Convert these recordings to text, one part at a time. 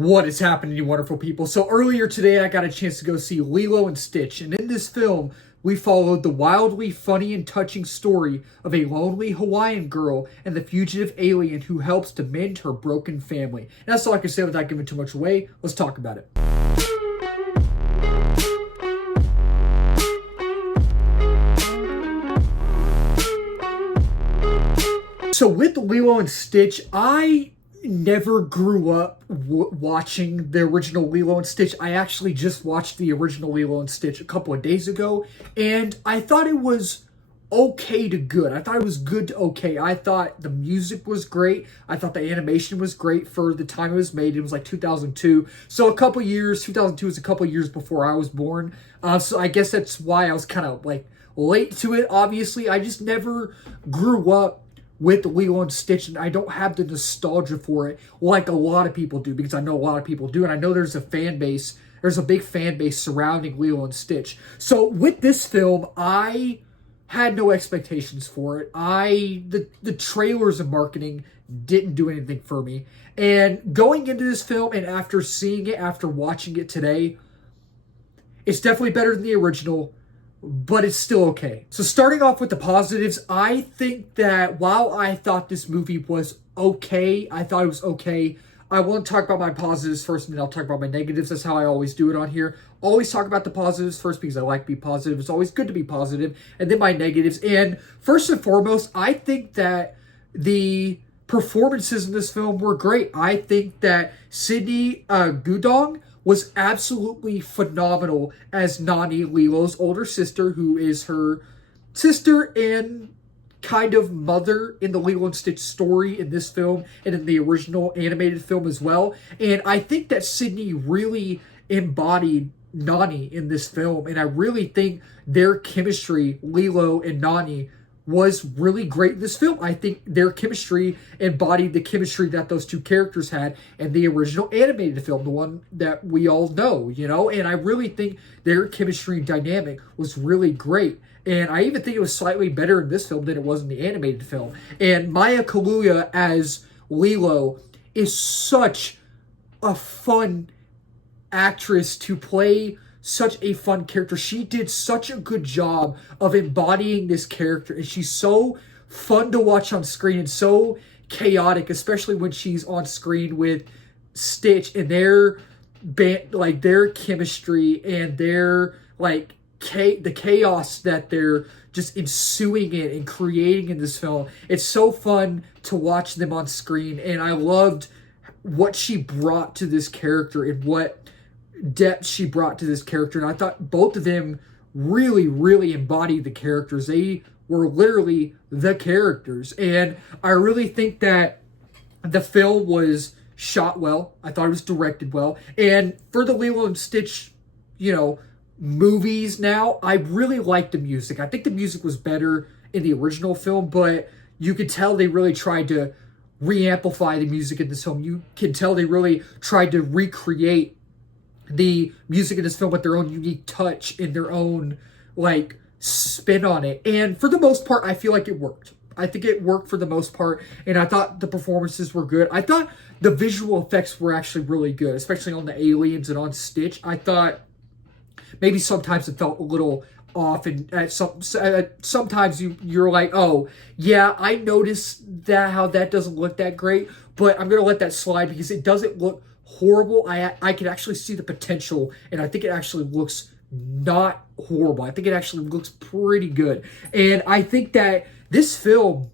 What is happening, you wonderful people? So earlier today, I got a chance to go see Lilo and Stitch, and in this film, we followed the wildly funny and touching story of a lonely Hawaiian girl and the fugitive alien who helps to mend her broken family. And that's all I can say without giving too much away. Let's talk about it. So with Lilo and Stitch, I never grew up watching the original Lilo and Stitch. I actually just watched the original Lilo and Stitch a couple of days ago, and I thought it was okay to good. I thought it was good to okay. I thought the music was great. I thought the animation was great for the time it was made. It was like 2002. So a couple years, 2002 was a couple years before I was born. So I guess that's why I was kind of like late to it, obviously. I just never grew up with Lilo and Stitch, and I don't have the nostalgia for it like a lot of people do, because I know a lot of people do, and I know there's a fan base, there's a big fan base surrounding Lilo and Stitch. So with this film, I had no expectations for it. The trailers and marketing didn't do anything for me. And going into this film, and after seeing it, after watching it today, it's definitely better than the original, but it's still okay. So starting off with the positives, I think that while I thought this movie was okay, I thought it was okay. I want to talk about my positives first, and then I'll talk about my negatives. That's how I always do it on here. Always talk about the positives first because I like to be positive. It's always good to be positive. And then my negatives. And first and foremost, I think that the performances in this film were great. I think that Sydney Gudong was absolutely phenomenal as Nani, Lilo's older sister, who is her sister and kind of mother in the Lilo and Stitch story in this film and in the original animated film as well. And I think that Sydney really embodied Nani in this film, and I really think their chemistry, Lilo and Nani, was really great in this film. I think their chemistry embodied the chemistry that those two characters had in the original animated film, the one that we all know, you know? And I really think their chemistry and dynamic was really great. And I even think it was slightly better in this film than it was in the animated film. And Maya Kaluuya as Lilo is such a fun actress to play, such a fun character. She did such a good job of embodying this character, and she's so fun to watch on screen and so chaotic, especially when she's on screen with Stitch and their their chemistry and their the chaos that they're just ensuing in and creating in this film. It's so fun to watch them on screen, and I loved what she brought to this character and what depth she brought to this character. And I thought both of them really embodied the characters. They were literally the characters. And I really think that the film was shot well. I thought it was directed well. And for the Lilo and Stitch, movies now, I really like the music. I think the music was better in the original film, but you could tell they really tried to re-amplify the music in this film. You can tell they really tried to recreate the music in this film with their own unique touch and their own spin on it. And for the most part, I feel like it worked. I think it worked for the most part, and I thought the performances were good. I thought the visual effects were actually really good, especially on the aliens and on Stitch. I thought maybe sometimes it felt a little off, and sometimes you're like, oh yeah, I noticed that how that doesn't look that great, but I'm gonna let that slide because it doesn't look horrible. I can actually see the potential, and I think it actually looks not horrible. I think it actually looks pretty good. And I think that this film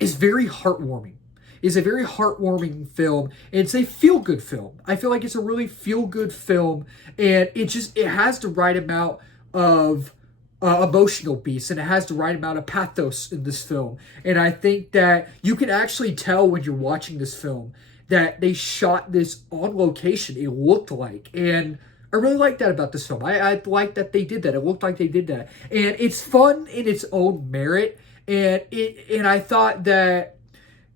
is very heartwarming. It's a very heartwarming film, and it's a feel-good film. I feel like it's a really feel-good film, and it has the right amount of emotional beats, and it has the right amount of pathos in this film. And I think that you can actually tell when you're watching this film that they shot this on location, it looked like. And I really like that about this film. I like that they did that. It looked like they did that. And it's fun in its own merit. And I thought that,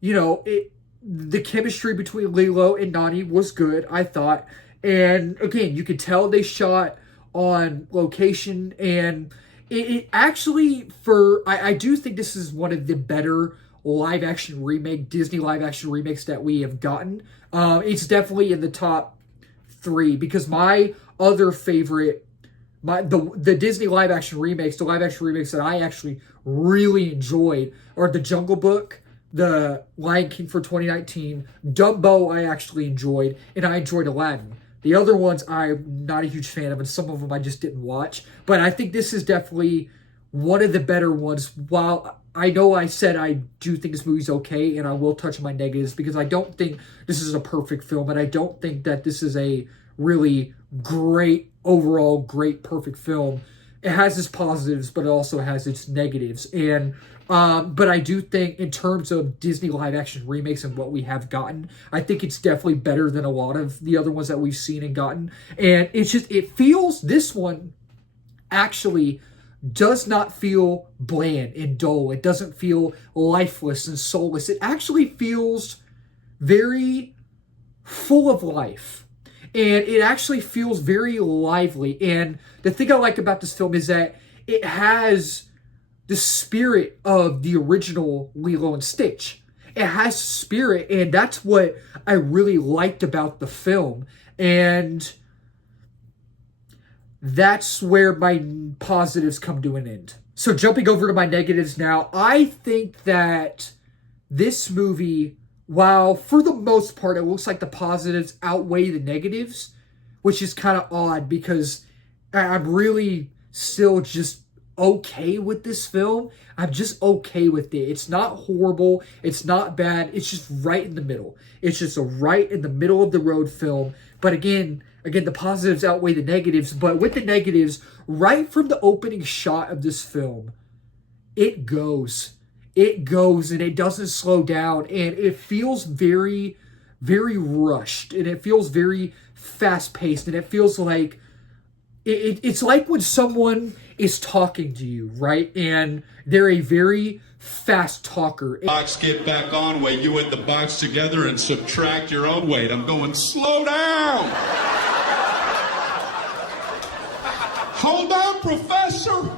the chemistry between Lilo and Nani was good, I thought. And again, you could tell they shot on location. And it actually, I do think this is one of the better Disney live action remakes that we have gotten. It's definitely in the top 3 because my other favorite, the Disney live action remakes, the live action remakes that I actually really enjoyed are The Jungle Book, The Lion King for 2019, Dumbo I actually enjoyed, and I enjoyed Aladdin. The other ones I'm not a huge fan of, and some of them I just didn't watch. But I think this is definitely one of the better ones. While I know I said I do think this movie's okay, and I will touch on my negatives because I don't think this is a perfect film, and I don't think that this is a really great, overall great, perfect film. It has its positives, but it also has its negatives. And but I do think in terms of Disney live action remakes and what we have gotten, I think it's definitely better than a lot of the other ones that we've seen and gotten. And it's just, it feels, this one actually does not feel bland and dull. It doesn't feel lifeless and soulless. It actually feels very full of life. And it actually feels very lively. And the thing I like about this film is that it has the spirit of the original Lilo and Stitch. It has spirit, and that's what I really liked about the film. And that's where my positives come to an end. So jumping over to my negatives now, I think that this movie, while for the most part it looks like the positives outweigh the negatives, which is kind of odd because I'm really still just okay with this film. I'm just okay with it. It's not horrible. It's not bad. It's just right in the middle. It's just a right in the middle of the road film. But again, the positives outweigh the negatives. But with the negatives, right from the opening shot of this film, it goes. It goes and it doesn't slow down. And it feels very, very rushed. And it feels very fast-paced. And it feels like, it's like when someone is talking to you, right? And they're a very fast talker. Box, get back on weight. You and the box together and subtract your own weight. I'm going, slow down. Hold on, professor.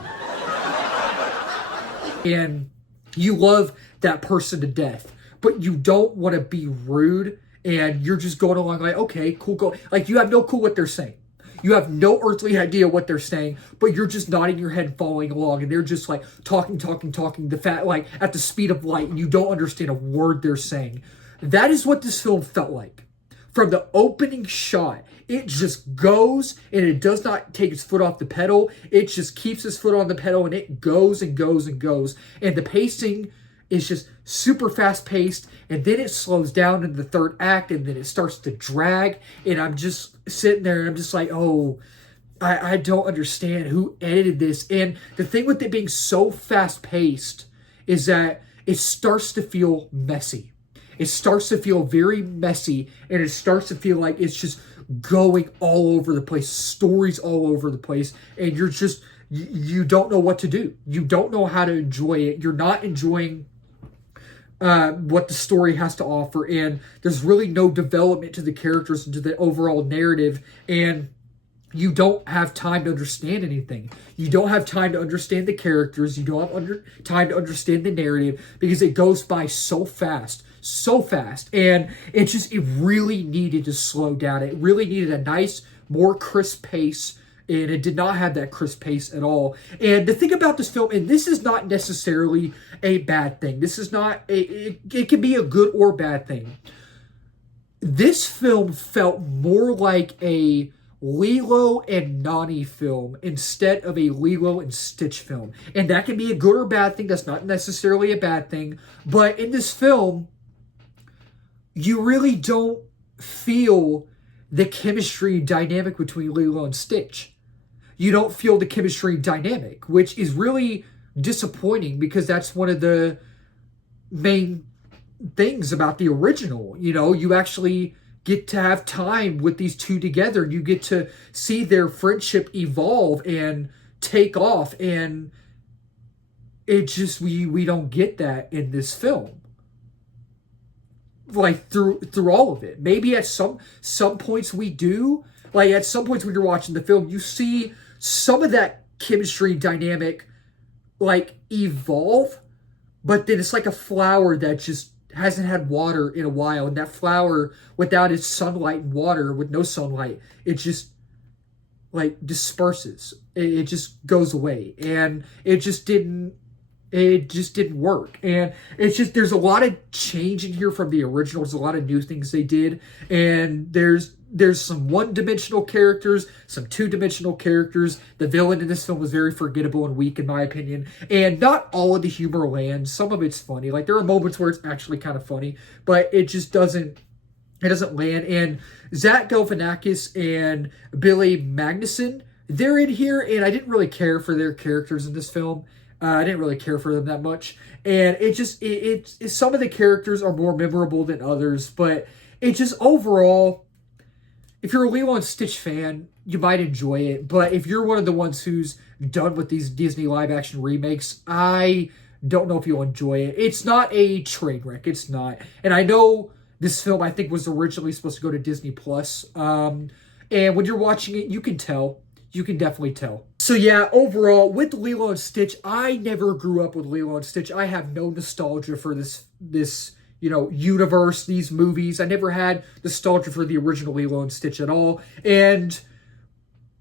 And you love that person to death, but you don't want to be rude. And you're just going along like, okay, cool, go. Like, you have no clue what they're saying. You have no earthly idea what they're saying, but you're just nodding your head, following along, and they're just like talking, like at the speed of light, and you don't understand a word they're saying. That is what this film felt like. From the opening shot, it just goes, and it does not take its foot off the pedal. It just keeps its foot on the pedal, and it goes and goes and goes. And the pacing is just super fast paced, and then it slows down in the third act, and then it starts to drag, and I'm just sitting there and I'm just like, oh, I don't understand who edited this. And the thing with it being so fast paced is that it starts to feel messy. It starts to feel very messy, and it starts to feel like it's just going all over the place, stories all over the place, and you're just, you don't know what to do. You don't know how to enjoy it. You're not enjoying what the story has to offer, and there's really no development to the characters and to the overall narrative, and you don't have time to understand anything. You don't have time to understand the characters. You don't have time to understand the narrative because it goes by so fast, and it really needed to slow down. It really needed a nice, more crisp pace, and it did not have that crisp pace at all. And the thing about this film, and this is not necessarily a bad thing. This is not, it can be a good or bad thing. This film felt more like a Lilo and Nani film instead of a Lilo and Stitch film. And that can be a good or bad thing. That's not necessarily a bad thing. But in this film, you really don't feel the chemistry dynamic between Lilo and Stitch. You don't feel the chemistry dynamic, which is really disappointing because that's one of the main things about the original. You know, you actually get to have time with these two together. You get to see their friendship evolve and take off, and it just, we don't get that in this film. Like through all of it. Maybe at some points we do. Like at some points when you're watching the film, you see some of that chemistry dynamic like evolve, but then it's like a flower that just hasn't had water in a while, and that flower, without its sunlight and water, with no sunlight, it just like disperses. It just goes away, and it just didn't work. And it's just, there's a lot of change in here from the original. There's a lot of new things they did, and there's some one-dimensional characters, some two-dimensional characters. The villain in this film was very forgettable and weak, in my opinion. And not all of the humor lands. Some of it's funny. Like, there are moments where it's actually kind of funny, but it just doesn't land. And Zach Galifianakis and Billy Magnuson, they're in here, and I didn't really care for their characters in this film. I didn't really care for them that much. And it just, some of the characters are more memorable than others, but it just overall, if you're a Lilo and Stitch fan, you might enjoy it. But if you're one of the ones who's done with these Disney live-action remakes, I don't know if you'll enjoy it. It's not a train wreck. It's not. And I know this film, I think, was originally supposed to go to Disney+. And when you're watching it, you can tell. You can definitely tell. So yeah, overall, with Lilo and Stitch, I never grew up with Lilo and Stitch. I have no nostalgia for this universe, these movies. I never had nostalgia for the original Lilo and Stitch at all. And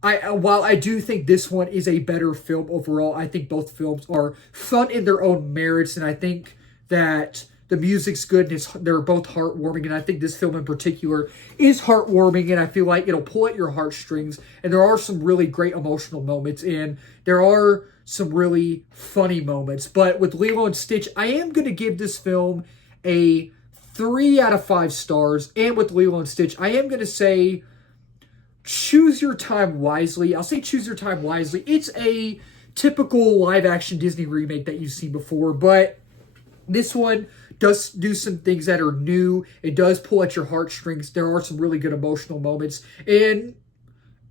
while I do think this one is a better film overall, I think both films are fun in their own merits, and I think that the music's good, and they're both heartwarming, and I think this film in particular is heartwarming, and I feel like it'll pull at your heartstrings, and there are some really great emotional moments, and there are some really funny moments. But with Lilo and Stitch, I am going to give this film a 3 out of 5 stars, and with Lilo and Stitch, I am going to say choose your time wisely. I'll say choose your time wisely. It's a typical live-action Disney remake that you've seen before, but this one does do some things that are new. It does pull at your heartstrings. There are some really good emotional moments, and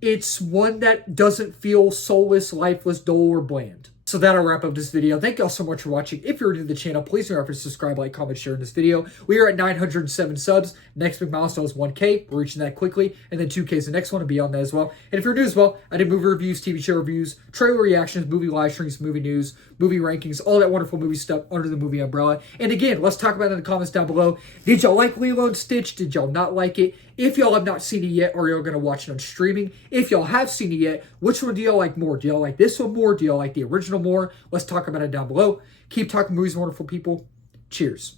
it's one that doesn't feel soulless, lifeless, dull, or bland. So that'll wrap up this video. Thank y'all so much for watching. If you're new to the channel, please remember to subscribe, like, comment, share in this video. We are at 907 subs. Next big milestone is 1K. We're reaching that quickly. And then 2K is the next one, and beyond that as well. And if you're new as well, I did movie reviews, TV show reviews, trailer reactions, movie live streams, movie news, movie rankings, all that wonderful movie stuff under the movie umbrella. And again, let's talk about it in the comments down below. Did y'all like Lilo and Stitch? Did y'all not like it? If y'all have not seen it yet, are y'all going to watch it on streaming? If y'all have seen it yet, which one do y'all like more? Do y'all like this one more? Do y'all like the original more? Let's talk about it down below. Keep talking movies, wonderful people. Cheers.